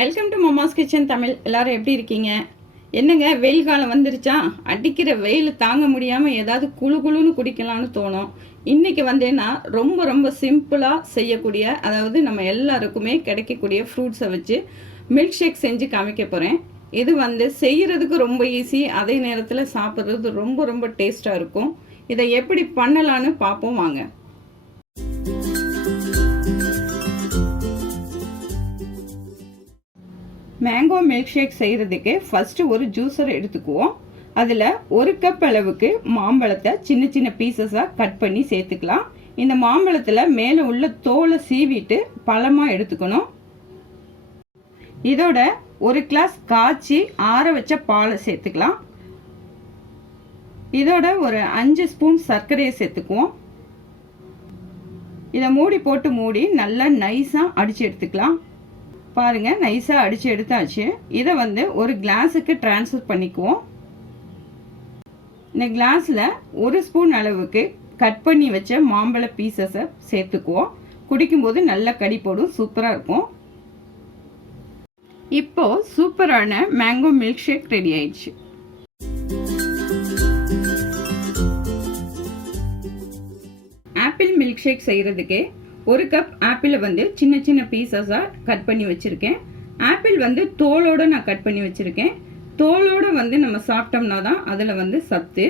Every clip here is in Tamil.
Welcome to Mamma's kitchen Tamil. எல்லாரும் எப்படி இருக்கீங்க? என்னங்க, வெயில் காலம் வந்துருச்சா? அடிக்கிற வெயில் தாங்க முடியாமல் ஏதாவது குழு குழுன்னு குடிக்கலான்னு தோணும். இன்றைக்கி வந்தேன்னா ரொம்ப ரொம்ப சிம்பிளாக செய்யக்கூடிய, அதாவது நம்ம எல்லாருக்குமே கிடைக்கக்கூடிய ஃப்ரூட்ஸை வச்சு மில்க் ஷேக் செஞ்சு காமிக்க போகிறேன். இது செய்கிறதுக்கு ரொம்ப ஈஸி, அதே நேரத்தில் சாப்பிட்றது ரொம்ப ரொம்ப டேஸ்ட்டாக இருக்கும். இதை எப்படி பண்ணலான்னு பார்ப்போம் வாங்க. மேங்கோ மில்க் ஷேக் செய்கிறதுக்கு ஃபஸ்ட்டு ஒரு ஜூஸர் எடுத்துக்குவோம். அதில் 1 கப் அளவுக்கு மாம்பழத்தை சின்ன சின்ன பீசஸாக கட் பண்ணி சேர்த்துக்கலாம். இந்த மாம்பழத்தில் மேலே உள்ள தோலை சீவிட்டு பழமாக எடுத்துக்கணும். இதோட 1 கிளாஸ் காய்ச்சி ஆற வச்ச பாலை சேர்த்துக்கலாம். இதோட ஒரு 5 ஸ்பூன் சர்க்கரையை சேர்த்துக்குவோம். இதை மூடி நல்லா நைஸாக அடித்து எடுத்துக்கலாம். பாருங்க, நைஸாக அடித்து எடுத்தாச்சு. இதை ஒரு கிளாஸுக்கு ட்ரான்ஸ்ஃபர் பண்ணிக்குவோம். இந்த கிளாஸில் 1 ஸ்பூன் அளவுக்கு கட் பண்ணி வச்ச மாம்பழ பீசஸை சேர்த்துக்குவோம். குடிக்கும்போது நல்லா கடி போடும், சூப்பராக இருக்கும். இப்போ சூப்பரான மேங்கோ மில்க் ஷேக் ரெடி ஆயிடுச்சு. ஆப்பிள் மில்க் ஷேக் செய்கிறதுக்கு 1 கப் ஆப்பிளை சின்ன சின்ன பீசஸாக கட் பண்ணி வச்சுருக்கேன். ஆப்பிள் தோலோடு நான் கட் பண்ணி வச்சுருக்கேன். தோலோடு நம்ம சாப்பிட்டோம்னா தான் அதில் சத்து.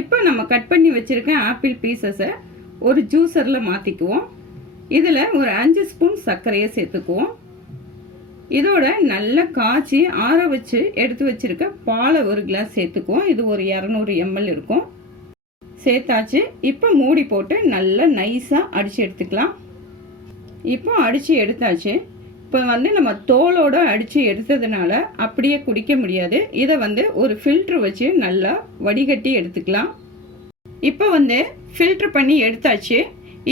இப்போ நம்ம கட் பண்ணி வச்சுருக்க ஆப்பிள் பீசஸை ஒரு ஜூஸரில் மாற்றிக்குவோம். இதில் ஒரு 5 ஸ்பூன் சர்க்கரையை சேர்த்துக்குவோம். இதோட நல்லா காய்ச்சி ஆற வச்சு எடுத்து வச்சுருக்க பாலை 1 கிளாஸ் சேர்த்துக்குவோம். இது ஒரு 200 ml இருக்கும். சேர்த்தாச்சு. இப்போ மூடி போட்டு நல்லா நைஸாக அடித்து எடுத்துக்கலாம். இப்போ அடித்து எடுத்தாச்சு. இப்போ நம்ம தோலோடு அடித்து எடுத்ததுனால அப்படியே குடிக்க முடியாது. இதை ஒரு ஃபில்ட்ரு வச்சு நல்லா வடிகட்டி எடுத்துக்கலாம். இப்போ ஃபில்ட்ரு பண்ணி எடுத்தாச்சு.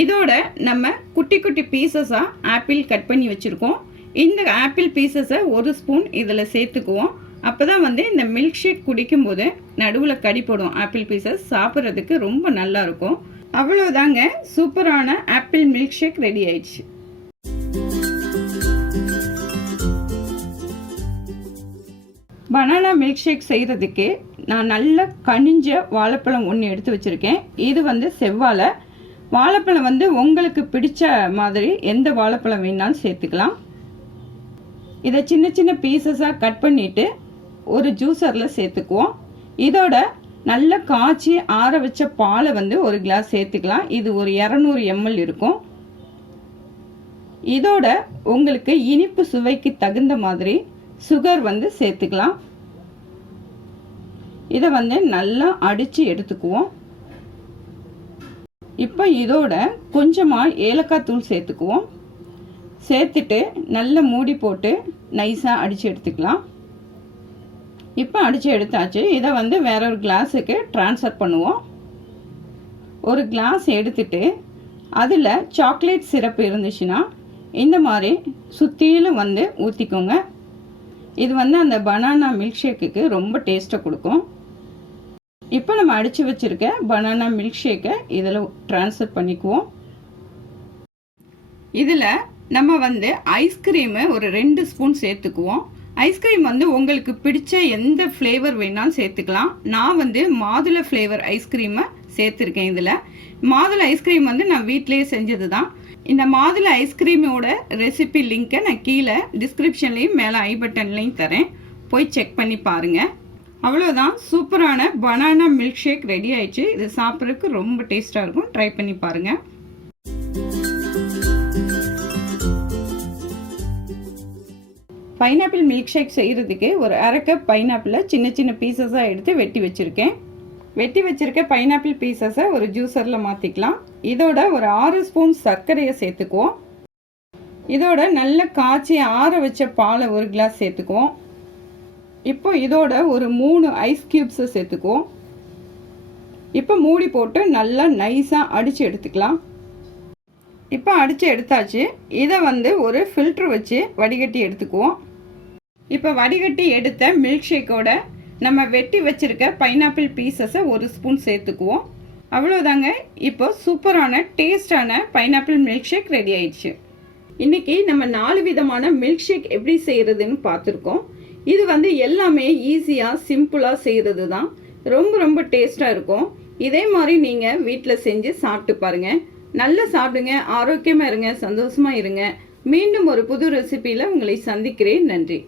இதோட நம்ம குட்டி குட்டி பீசஸாக ஆப்பிள் கட் பண்ணி வச்சுருக்கோம். இந்த ஆப்பிள் பீசஸை 1 ஸ்பூன் இதில் சேர்த்துக்குவோம். அப்போ தான் இந்த மில்க் ஷேக் குடிக்கும்போது நடுவில் கடி போடும். ஆப்பிள் பீசஸ் சாப்பிட்றதுக்கு ரொம்ப நல்லாயிருக்கும். அவ்வளோதாங்க, சூப்பரான ஆப்பிள் மில்க் ஷேக் ரெடி ஆயிடுச்சு. பனானா மில்க் ஷேக் செய்கிறதுக்கு நான் நல்ல கனிஞ்ச வாழைப்பழம் 1 எடுத்து வச்சுருக்கேன். இது செவ்வாழை வாழைப்பழம். உங்களுக்கு பிடிச்ச மாதிரி எந்த வாழைப்பழம் வேணாலும் சேர்த்துக்கலாம். இதை சின்ன சின்ன பீசஸாக கட் பண்ணிவிட்டு ஒரு ஜூஸரில் சேர்த்துக்குவோம். இதோட நல்ல காய்ச்சி ஆற வச்ச பாலை 1 கிளாஸ் சேர்த்துக்கலாம். இது ஒரு 200 ml இருக்கும். இதோட உங்களுக்கு இனிப்பு சுவைக்கு தகுந்த மாதிரி சுகர் சேர்த்துக்கலாம். இதை நல்லா அடித்து எடுத்துக்குவோம். இப்போ இதோட கொஞ்சமாக ஏலக்காய் தூள் சேர்த்துக்குவோம். சேர்த்துட்டு நல்லா மூடி போட்டு நைஸாக அடித்து எடுத்துக்கலாம். இப்போ அடித்து எடுத்தாச்சு. இதை வேற ஒரு கிளாஸுக்கு ட்ரான்ஸ்ஃபர் பண்ணுவோம். ஒரு கிளாஸ் எடுத்துட்டு அதில் சாக்லேட் சிரப்பு இருந்துச்சுன்னா இந்த மாதிரி சுற்றிலும் ஊற்றிக்கோங்க. இது அந்த பனானா மில்க் ஷேக்குக்கு ரொம்ப டேஸ்ட்டை கொடுக்கும். இப்போ நம்ம அடித்து வச்சுருக்க பனானா மில்க் ஷேக்கை இதில் ட்ரான்ஸ்ஃபர் பண்ணிக்குவோம். இதில் நம்ம ஐஸ்கிரீமு ஒரு 2 ஸ்பூன் சேர்த்துக்குவோம். ஐஸ்கிரீம் உங்களுக்கு பிடிச்ச எந்த ஃப்ளேவர் வேணாலும் சேர்த்துக்கலாம். நான் மாதுளை ஃப்ளேவர் ஐஸ்கிரீமை சேர்த்துருக்கேன். இதில் மாதுளை ஐஸ்கிரீம் நான் வீட்டிலேயே செஞ்சது தான். இந்த மாதுளை ஐஸ்கிரீமோட ரெசிபி லிங்க்கை நான் கீழே டிஸ்கிரிப்ஷன்லேயும் மேலே ஐ பட்டன்லேயும் தரேன். போய் செக் பண்ணி பாருங்கள். அவ்வளோதான், சூப்பரான பனானா மில்க் ஷேக் ரெடி ஆயிடுச்சு. இது சாப்பிட்றதுக்கு ரொம்ப டேஸ்ட்டாக இருக்கும். ட்ரை பண்ணி பாருங்கள். பைனாப்பிள் மில்க் ஷேக் செய்கிறதுக்கு ஒரு 1/2 கப் பைனாப்பிளை சின்ன சின்ன பீசஸாக எடுத்து வெட்டி வச்சுருக்கேன். வெட்டி வச்சுருக்க பைனாப்பிள் பீசஸை ஒரு ஜூஸரில் மாற்றிக்கலாம். இதோட ஒரு 6 ஸ்பூன் சர்க்கரையை சேர்த்துக்குவோம். இதோட நல்ல காய்ச்சி ஆற வச்ச பாலை 1 கிளாஸ் சேர்த்துக்குவோம். இப்போ இதோட ஒரு 3 ஐஸ் க்யூப்ஸை சேர்த்துக்குவோம். இப்போ மூடி போட்டு நல்லா நைஸாக அடித்து எடுத்துக்கலாம். இப்போ அடித்து எடுத்தாச்சு. இதை ஒரு ஃபில்ட்ரு வச்சு வடிகட்டி எடுத்துக்குவோம். இப்போ வடிகட்டி எடுத்த மில்க் ஷேக்கோட நம்ம வெட்டி வச்சுருக்க பைனாப்பிள் பீசஸை 1 ஸ்பூன் சேர்த்துக்குவோம். அவ்வளோதாங்க, இப்போ சூப்பரான டேஸ்டான பைனாப்பிள் மில்க் ஷேக் ரெடி ஆயிடுச்சு. இன்னைக்கு நம்ம 4 விதமான மில்க் ஷேக் எப்படி செய்யறதுன்னு பார்த்துருக்கோம். இது வந்து எல்லாமே ஈஸியாக சிம்பிளாக செய்கிறது தான். ரொம்ப ரொம்ப டேஸ்ட்டாக இருக்கும். இதே மாதிரி நீங்கள் வீட்டில் செஞ்சு சாப்பிட்டு பாருங்கள். நல்லா சாப்பிடுங்க, ஆரோக்கியமாக இருங்க, சந்தோஷமாக இருங்க. மீண்டும் ஒரு புது ரெசிபியில் உங்களை சந்திக்கிறேன். நன்றி.